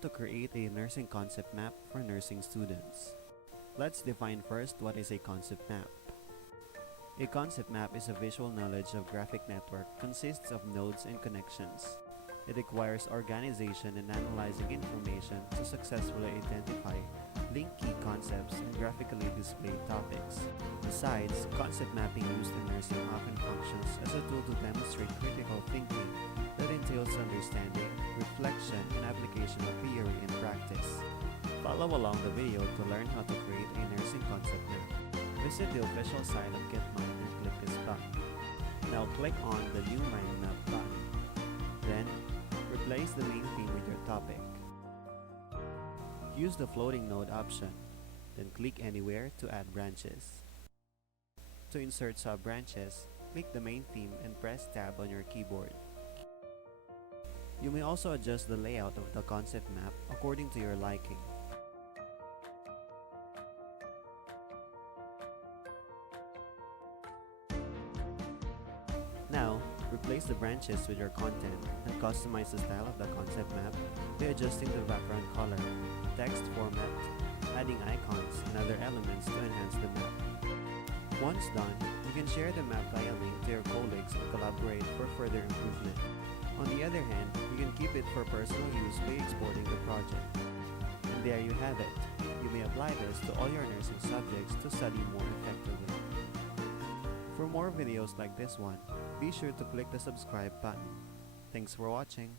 to create a nursing concept map for nursing students. Let's define first what is a concept map. A concept map is a visual knowledge of graphic network consists of nodes and connections. It requires organization and analyzing information to successfully identify, link key concepts, and graphically display topics. Besides, concept mapping used in nursing often functions as a tool to demonstrate critical thinking that entails understanding, reflection, and application of theory in practice. Follow along the video to learn how to create a nursing concept map. Visit the official site of GetMind and click this button. Now click on the New Mind Map button. Then, replace the main theme with your topic. Use the floating node option, then click anywhere to add branches. To insert sub-branches, click the main theme and press Tab on your keyboard. You may also adjust the layout of the concept map according to your liking. Now, replace the branches with your content and customize the style of the concept map by adjusting the background color, text format, adding icons and other elements to enhance the map. Once done, you can share the map via link to your colleagues and collaborate for further improvement. On the other hand, you can keep it for personal use by exporting the project. And there you have it. You may apply this to all your nursing subjects to study more effectively. For more videos like this one, be sure to click the subscribe button. Thanks for watching.